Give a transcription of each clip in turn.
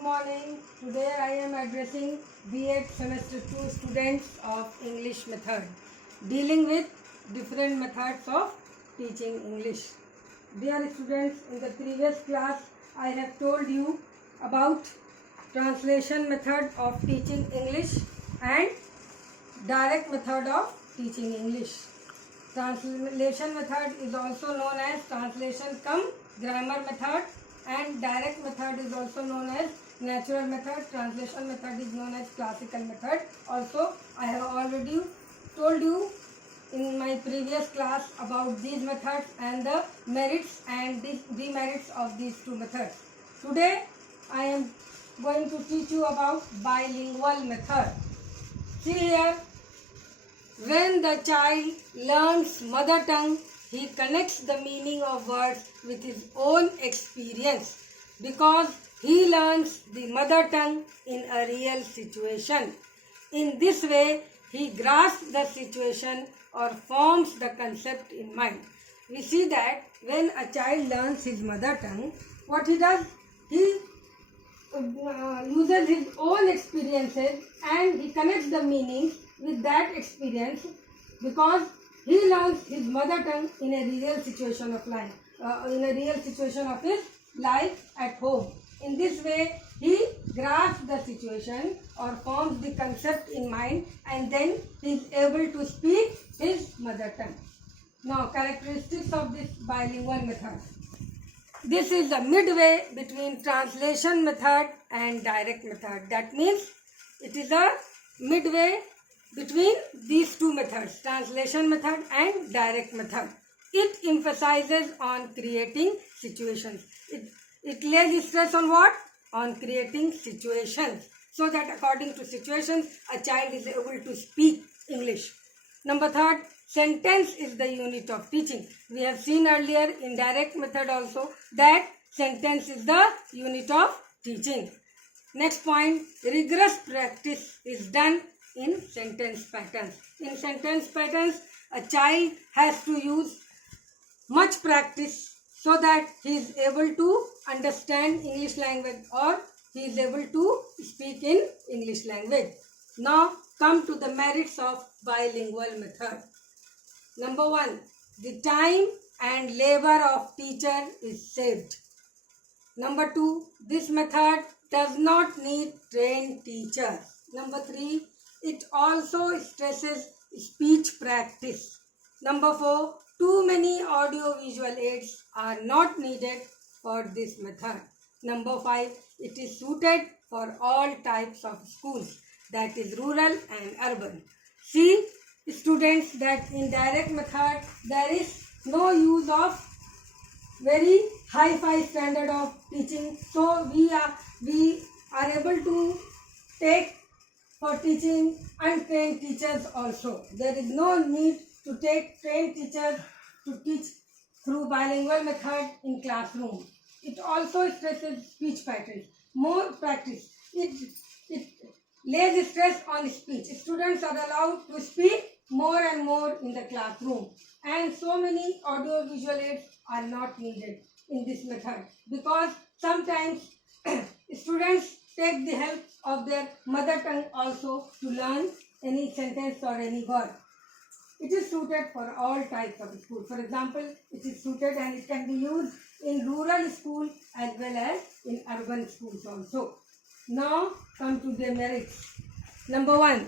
Good morning. Today I am addressing B.Ed Semester 2 students of English method, dealing with different methods of teaching English. Dear students, in the previous class I have told you about translation method of teaching English and direct method of teaching English. Translation method is also known as translation cum grammar method, and direct method is also known as natural method. Translation method is known as classical method. Also, I have already told you in my previous class about these methods and the merits and demerits of these two methods. Today, I am going to teach you about bilingual method. See here, when the child learns mother tongue, he connects the meaning of words with his own experience because he learns the mother tongue in a real situation. In this way, he grasps the situation or forms the concept in mind. We see that when a child learns his mother tongue, what he does, he uses his own experiences and he connects the meanings with that experience because he learns his mother tongue in a real situation of life, of his life at home. In this way, he grasps the situation or forms the concept in mind, and then he is able to speak his mother tongue. Now, characteristics of this bilingual method. This is the midway between translation method and direct method. That means it is a midway between these two methods, translation method and direct method. It emphasizes on creating situations. It lays stress on what? On creating situations, so that according to situations, a child is able to speak English. Number third, sentence is the unit of teaching. We have seen earlier in direct method also that sentence is the unit of teaching. Next point, rigorous practice is done in sentence patterns. In sentence patterns, a child has to use much practice so that he is able to understand English language or he is able to speak in English language. Now come to the merits of bilingual method. Number 1, the time and labor of teacher is saved. Number 2, this method does not need trained teachers. Number 3, it also stresses speech practice. Number 4, too many audio-visual aids are not needed for this method. Number 5, it is suited for all types of schools, that is rural and urban. See, students, that in direct method there is no use of very high-fi standard of teaching. So we are able to take for teaching untrained teachers also. There is no need to take trained teachers to teach through bilingual method in classroom. It also stresses speech patterns. More practice. It lays stress on speech. Students are allowed to speak more and more in the classroom. And so many audio-visual aids are not needed in this method because sometimes students take the help of their mother tongue also to learn any sentence or any word. It is suited for all types of schools. For example, it is suited and it can be used in rural schools as well as in urban schools also. Now come to the merits. Number 1,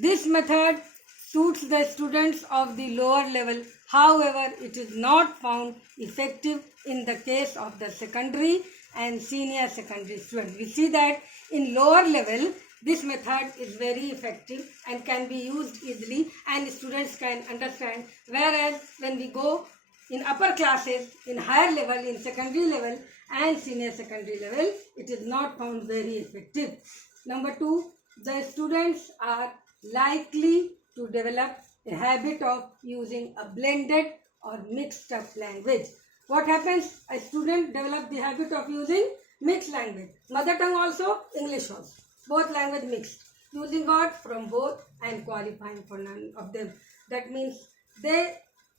this method suits the students of the lower level. However, it is not found effective in the case of the secondary and senior secondary students. We see that in lower level, this method is very effective and can be used easily and students can understand. Whereas when we go in upper classes, in higher level, in secondary level and senior secondary level, it is not found very effective. Number 2, the students are likely to develop a habit of using a blended or mixed up language. What happens? A student develops the habit of using mixed language. Mother tongue also, English also. Both language mixed. Using words from both and qualifying for none of them. That means they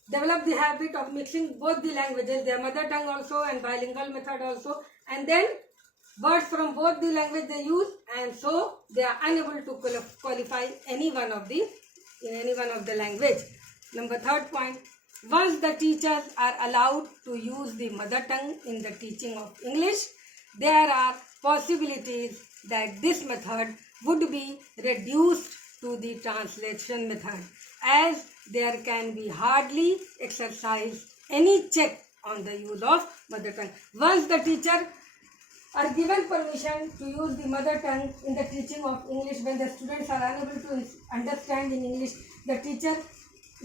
develop the habit of mixing both the languages, their mother tongue also and bilingual method also, and then words from both the language they use, and so they are unable to qualify any one of the language. Number third point, once the teachers are allowed to use the mother tongue in the teaching of English, there are possibilities that this method would be reduced to the translation method, as there can be hardly exercised any check on the use of mother tongue. Once the teacher are given permission to use the mother tongue in the teaching of English, when the students are unable to understand in English, the teacher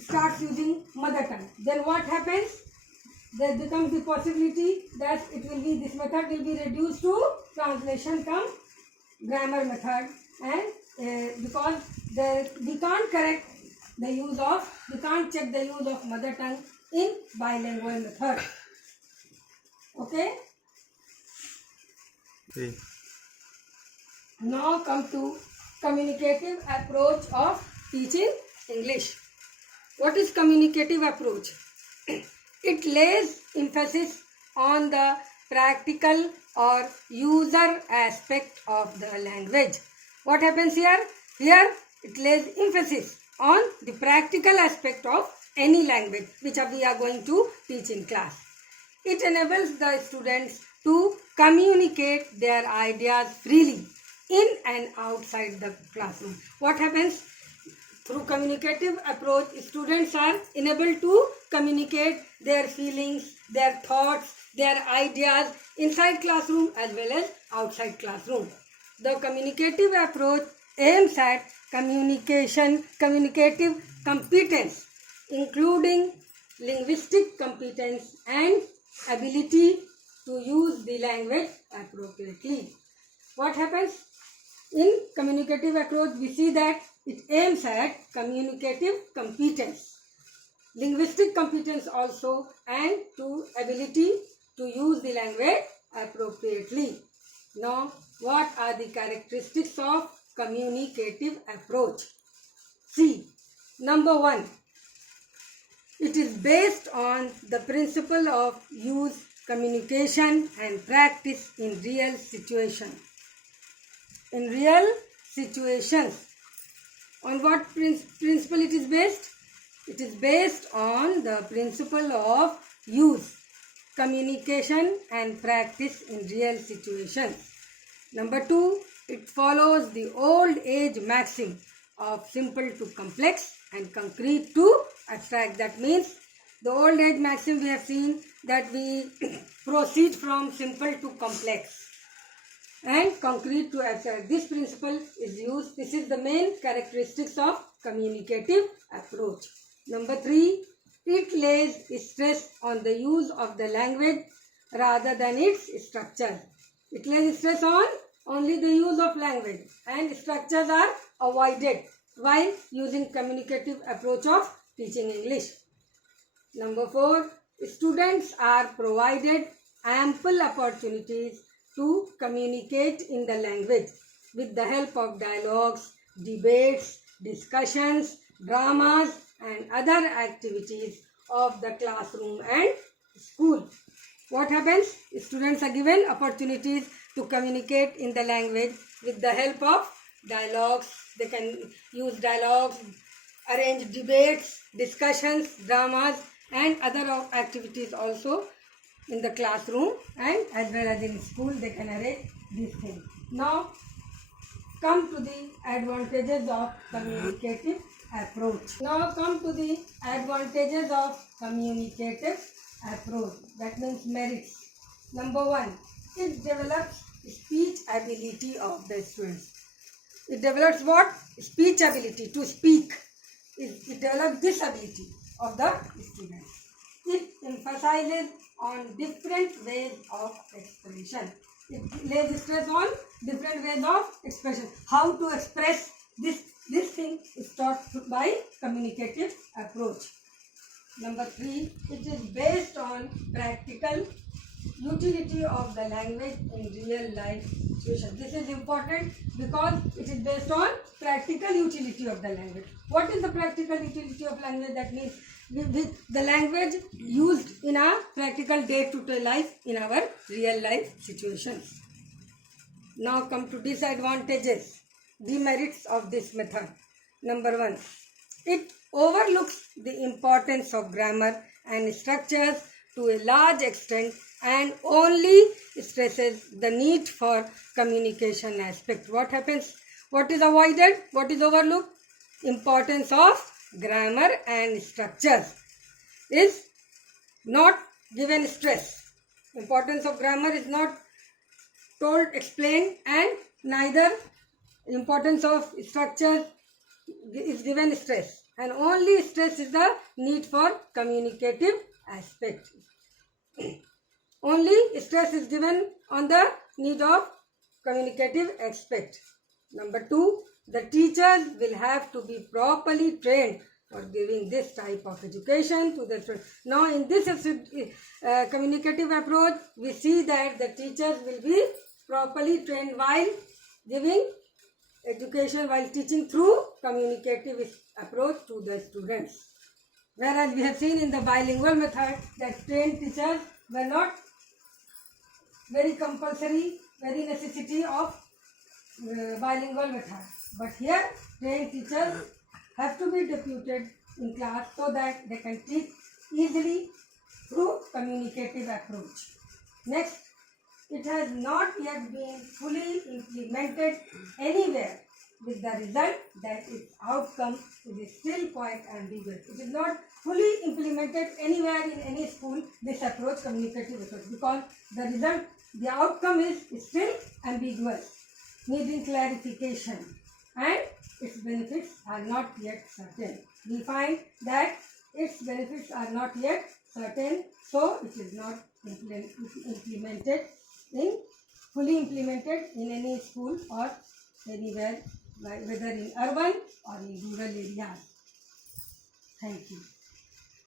starts using mother tongue. Then what happens? There becomes the possibility that this method will be reduced to translation cum grammar method, and because we can't check the use of mother tongue in bilingual method. Okay. Now come to communicative approach of teaching English. What is communicative approach? It lays emphasis on the practical or user aspect of the language. What happens here? Here it lays emphasis on the practical aspect of any language which we are going to teach in class. It enables the students to communicate their ideas freely in and outside the classroom. What happens? Through communicative approach, students are enabled to communicate their feelings, their thoughts, their ideas inside classroom as well as outside classroom. The communicative approach aims at communicative competence, including linguistic competence and ability to use the language appropriately. What happens? In communicative approach, we see that it aims at communicative competence, linguistic competence also, and to ability to use the language appropriately. Now, what are the characteristics of communicative approach? See, number 1, it is based on the principle of use, communication and practice in real situation. In real situations. On what principle it is based? It is based on the principle of use, communication and practice in real situations. Number 2, it follows the old age maxim of simple to complex and concrete to abstract. That means the old age maxim we have seen that we proceed from simple to complex and concrete to abstract. This principle is used. This is the main characteristics of communicative approach. Number 3, it lays stress on the use of the language rather than its structure. It lays stress on only the use of language, and structures are avoided while using communicative approach of teaching English. Number 4, students are provided ample opportunities to communicate in the language with the help of dialogues, debates, discussions, dramas and other activities of the classroom and school. What happens? Students are given opportunities to communicate in the language with the help of dialogues. They can use dialogues, arrange debates, discussions, dramas and other activities also in the classroom, and as well as in school they can arrange these things. Now come to the advantages of communicative approach. That means merits. Number 1, it develops speech ability of the students. It develops what? Speech ability, to speak. It develops this ability of the students. It emphasizes on different ways of expression. It lays stress on different ways of expression. How to express this thing is taught by communicative approach. Number 3, it is based on practical utility of the language in real life situation. This is important because it is based on practical utility of the language. What is the practical utility of language? That means with the language used in our practical day-to-day life in our real life situations. Now come to disadvantages, demerits of this method. Number 1, it overlooks the importance of grammar and structures to a large extent and only stresses the need for communication aspect. What happens? What is avoided? What is overlooked? Importance of grammar and structures is not given stress. Importance of grammar is not told, explained, and neither importance of structure is given stress, and only stress is the need for communicative aspect. Only stress is given on the need of communicative aspect. Number 2, the teachers will have to be properly trained for giving this type of education to the students. Now in this communicative approach, we see that the teachers will be properly trained while giving education, while teaching through communicative approach to the students. Whereas we have seen in the bilingual method that trained teachers were not very compulsory, very necessity of bilingual method. But here trained teachers have to be deputed in class so that they can teach easily through communicative approach. Next, it has not yet been fully implemented anywhere, with the result that its outcome is still quite ambiguous. It is not fully implemented anywhere in any school, this approach, communicative approach, because the result, the outcome is still ambiguous, needing clarification, and its benefits are not yet certain. We find that its benefits are not yet certain, so it is not fully implemented in any school or anywhere, whether in urban or in rural areas. Thank you.